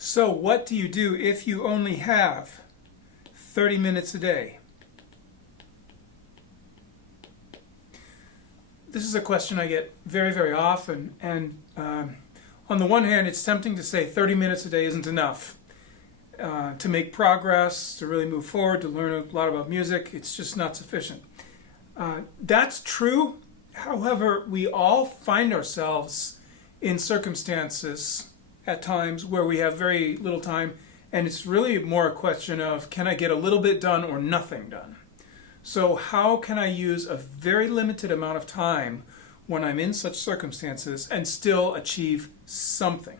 So what do you do if you only have 30 minutes a day? This is a question I get very, very often. And on the one hand, it's tempting to say 30 minutes a day isn't enough to make progress, to really move forward, to learn a lot about music. It's just not sufficient. That's true. However, we all find ourselves in circumstances at times where we have very little time, and it's really more a question of, can I get a little bit done or nothing done? So how can I use a very limited amount of time when I'm in such circumstances and still achieve something?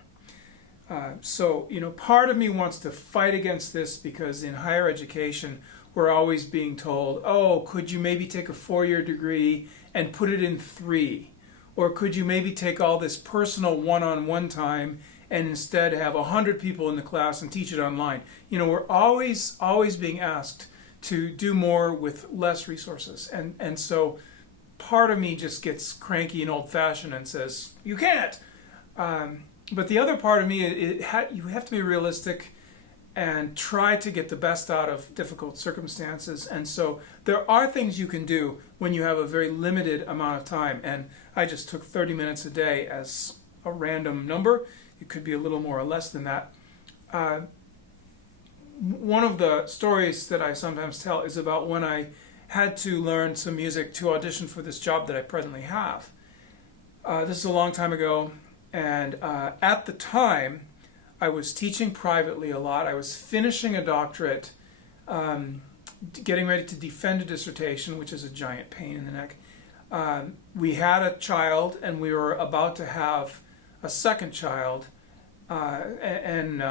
Part of me wants to fight against this, because in higher education, we're always being told, oh, could you maybe take a 4-year degree and put it in 3? Or could you maybe take all this personal one-on-one time and instead have 100 people in the class and teach it online? We're always being asked to do more with less resources. And so part of me just gets cranky and old-fashioned and says, you can't. But the other part of me, you have to be realistic and try to get the best out of difficult circumstances. And so there are things you can do when you have a very limited amount of time. And I just took 30 minutes a day as a random number. It could be a little more or less than that. One of the stories that I sometimes tell is about when I had to learn some music to audition for this job that I presently have. This is a long time ago, and at the time, I was teaching privately a lot. I was finishing a doctorate, getting ready to defend a dissertation, which is a giant pain in the neck. We had a child, and we were about to have a second child, and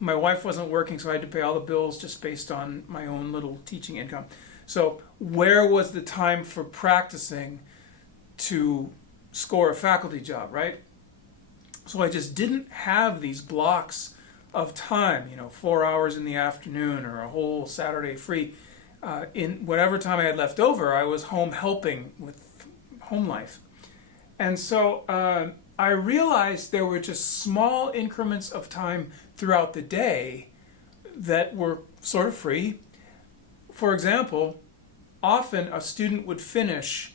my wife wasn't working, so I had to pay all the bills just based on my own little teaching income. So where was the time for practicing to score a faculty job, right? So I just didn't have these blocks of time, 4 hours in the afternoon or a whole Saturday free. In whatever time I had left over, I was home helping with home life. And so I realized there were just small increments of time throughout the day that were sort of free. For example, often a student would finish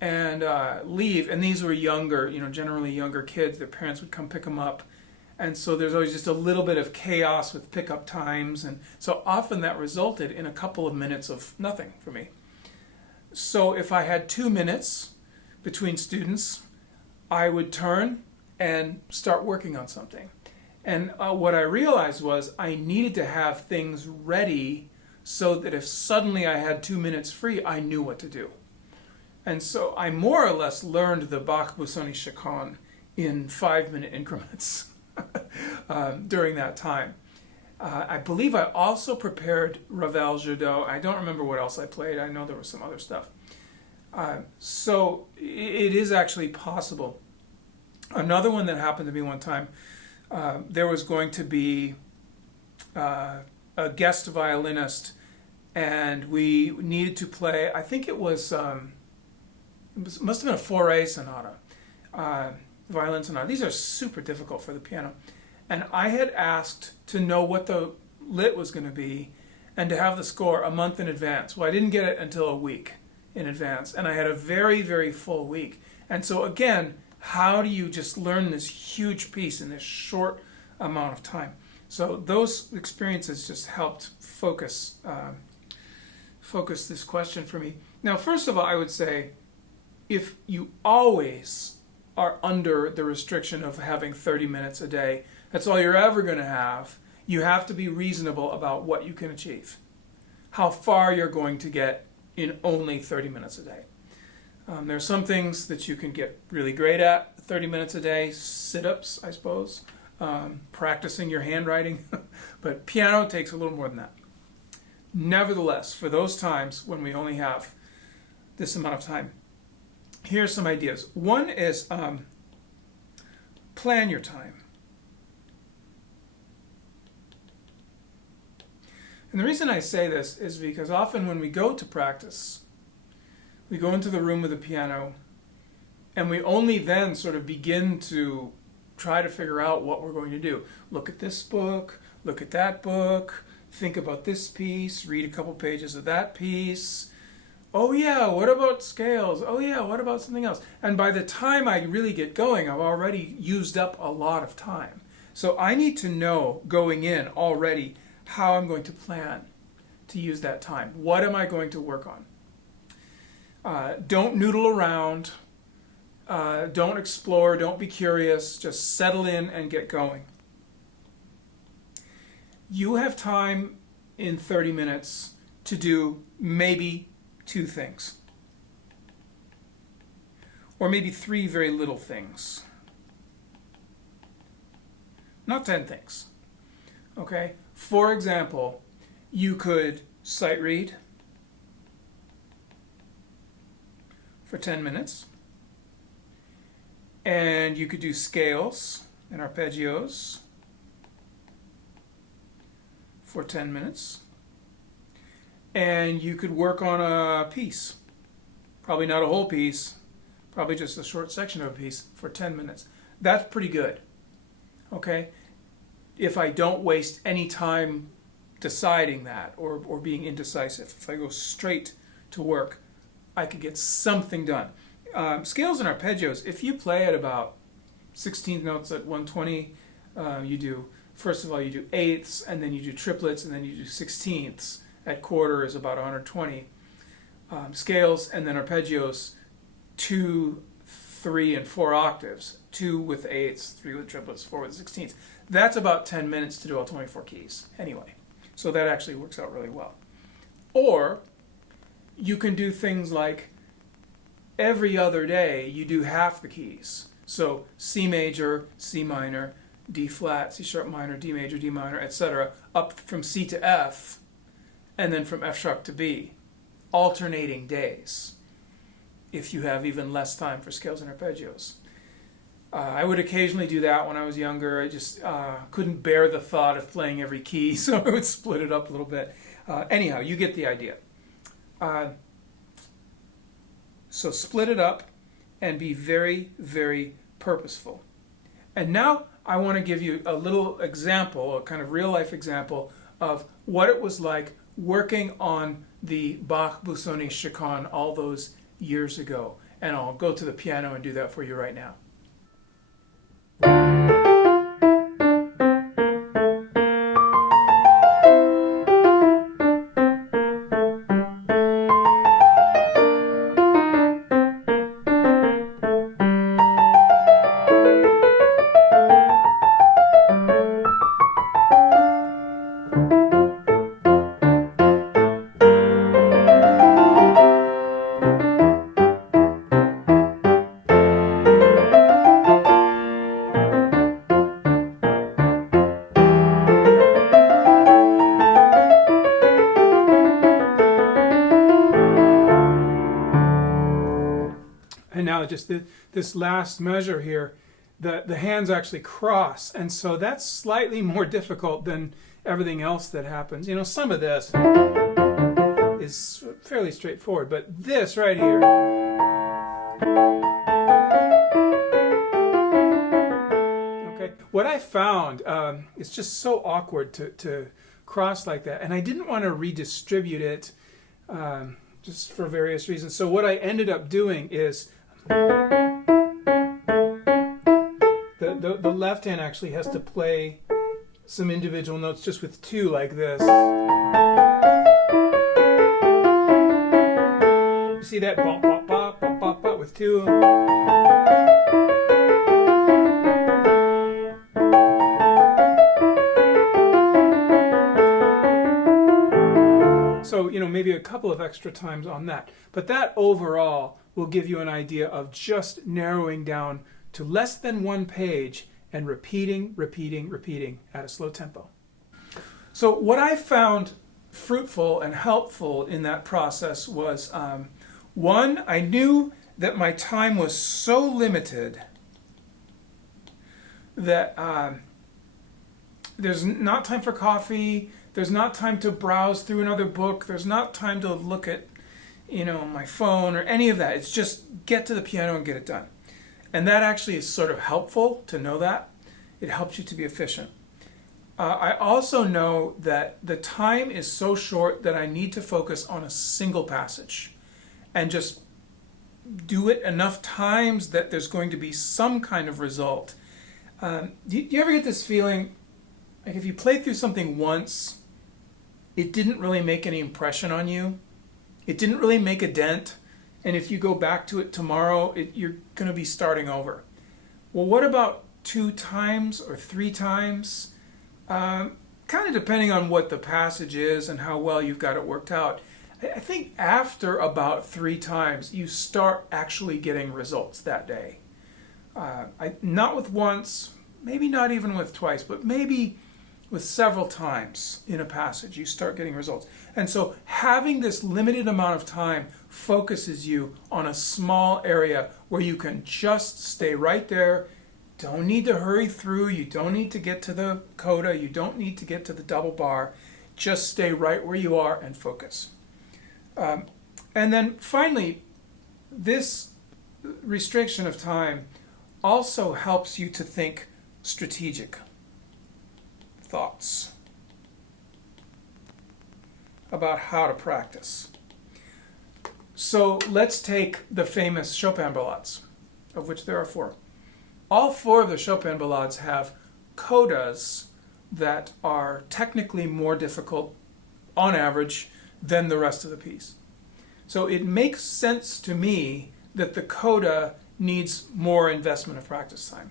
and leave, and these were younger, generally younger kids. Their parents would come pick them up, and so there's always just a little bit of chaos with pickup times, and so often that resulted in a couple of minutes of nothing for me. So if I had 2 minutes between students, I would turn and start working on something. And what I realized was I needed to have things ready so that if suddenly I had 2 minutes free, I knew what to do. And so I more or less learned the Bach Busoni Chaconne in 5-minute increments during that time. I believe I also prepared Ravel Jadot. I don't remember what else I played. I know there was some other stuff. So it is actually possible. Another one that happened to me one time, there was going to be a guest violinist, and we needed to play, I think it was, must have been a Fauré sonata, violin sonata. These are super difficult for the piano. And I had asked to know what the lit was going to be and to have the score a month in advance. Well, I didn't get it until a week in advance, and I had a very, very full week. And so again, how do you just learn this huge piece in this short amount of time? So those experiences just helped focus this question for me. Now, first of all, I would say, if you always are under the restriction of having 30 minutes a day, that's all you're ever going to have, you have to be reasonable about what you can achieve, how far you're going to get in only 30 minutes a day. There are some things that you can get really great at, 30 minutes a day, sit-ups, I suppose, practicing your handwriting, but piano takes a little more than that. Nevertheless, for those times when we only have this amount of time, here are some ideas. One is plan your time. And the reason I say this is because often when we go to practice, we go into the room with the piano, and we only then sort of begin to try to figure out what we're going to do. Look at this book, look at that book, think about this piece, read a couple pages of that piece. Oh yeah, what about scales? Oh yeah, what about something else? And by the time I really get going, I've already used up a lot of time. So I need to know going in already how I'm going to plan to use that time. What am I going to work on? Don't noodle around. Don't explore. Don't be curious. Just settle in and get going. You have time in 30 minutes to do maybe 2 things. Or maybe 3 very little things. Not 10 things. Okay? For example, you could sight read for 10 minutes. And you could do scales and arpeggios for 10 minutes. And you could work on a piece. Probably not a whole piece, probably just a short section of a piece for 10 minutes. That's pretty good. Okay? If I don't waste any time deciding that or being indecisive, if I go straight to work, I could get something done. Scales and arpeggios, if you play at about 16th notes at 120, you do, first of all, you do eighths, and then you do triplets, and then you do sixteenths. At quarter is about 120. Scales and then arpeggios, 2, 3, and 4 octaves. 2 with eighths, 3 with triplets, 4 with sixteenths. That's about 10 minutes to do all 24 keys anyway. So that actually works out really well. Or you can do things like every other day you do half the keys. So C major, C minor, D flat, C sharp minor, D major, D minor, etc. up from C to F, and then from F sharp to B, alternating days, if you have even less time for scales and arpeggios. I would occasionally do that when I was younger. I just couldn't bear the thought of playing every key, so I would split it up a little bit. Anyhow, you get the idea. So split it up and be very, very purposeful. And now I want to give you a little example, a kind of real-life example of what it was like working on the Bach Busoni Chaconne all those years ago. And I'll go to the piano and do that for you right now. And now just this last measure here, the hands actually cross, and so that's slightly more difficult than everything else that happens. You know, some of this is fairly straightforward, but this right here, okay, what I found, it's just so awkward to cross like that, and I didn't want to redistribute it just for various reasons. So what I ended up doing is the left hand actually has to play some individual notes just with 2 like this. You see that? Bop, bop, bop, bop, bop, bop with 2. So, you know, maybe a couple of extra times on that. But that overall will give you an idea of just narrowing down to less than 1 page and repeating at a slow tempo. So what I found fruitful and helpful in that process was, one, I knew that my time was so limited that there's not time for coffee, there's not time to browse through another book, there's not time to look at, you know, my phone or any of that. It's just get to the piano and get it done. And that actually is sort of helpful to know that. It helps you to be efficient. I also know that the time is so short that I need to focus on a single passage and just do it enough times that there's going to be some kind of result. Do you ever get this feeling, like if you play through something once, it didn't really make any impression on you? It didn't really make a dent, and if you go back to it tomorrow, you're going to be starting over. Well, what about 2 times or 3 times? Kind of depending on what the passage is and how well you've got it worked out. I think after about 3 times, you start actually getting results that day. Not with once, maybe not even with twice, but maybe with several times in a passage, you start getting results. And so having this limited amount of time focuses you on a small area where you can just stay right there. Don't need to hurry through. You don't need to get to the coda. You don't need to get to the double bar. Just stay right where you are and focus. And then finally, this restriction of time also helps you to think strategic thoughts about how to practice. So let's take the famous Chopin ballades, of which there are 4. All 4 of the Chopin ballades have codas that are technically more difficult on average than the rest of the piece. So it makes sense to me that the coda needs more investment of practice time.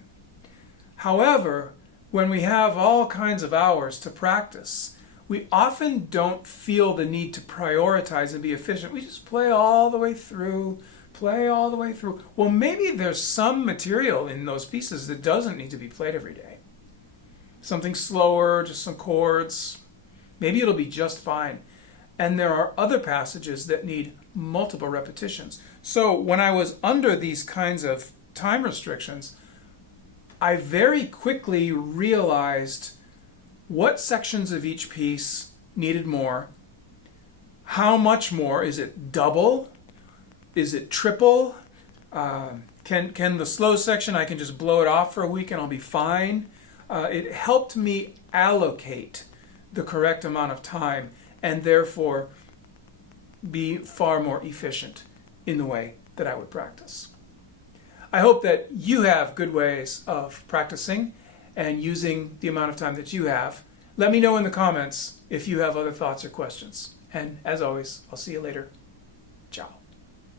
However, when we have all kinds of hours to practice, we often don't feel the need to prioritize and be efficient. We just play all the way through. Well, maybe there's some material in those pieces that doesn't need to be played every day. Something slower, just some chords. Maybe it'll be just fine. And there are other passages that need multiple repetitions. So when I was under these kinds of time restrictions, I very quickly realized what sections of each piece needed more, how much more. Is it double? Is it triple? Can the slow section, I can just blow it off for a week and I'll be fine? It helped me allocate the correct amount of time and therefore be far more efficient in the way that I would practice. I hope that you have good ways of practicing and using the amount of time that you have. Let me know in the comments if you have other thoughts or questions. And as always, I'll see you later.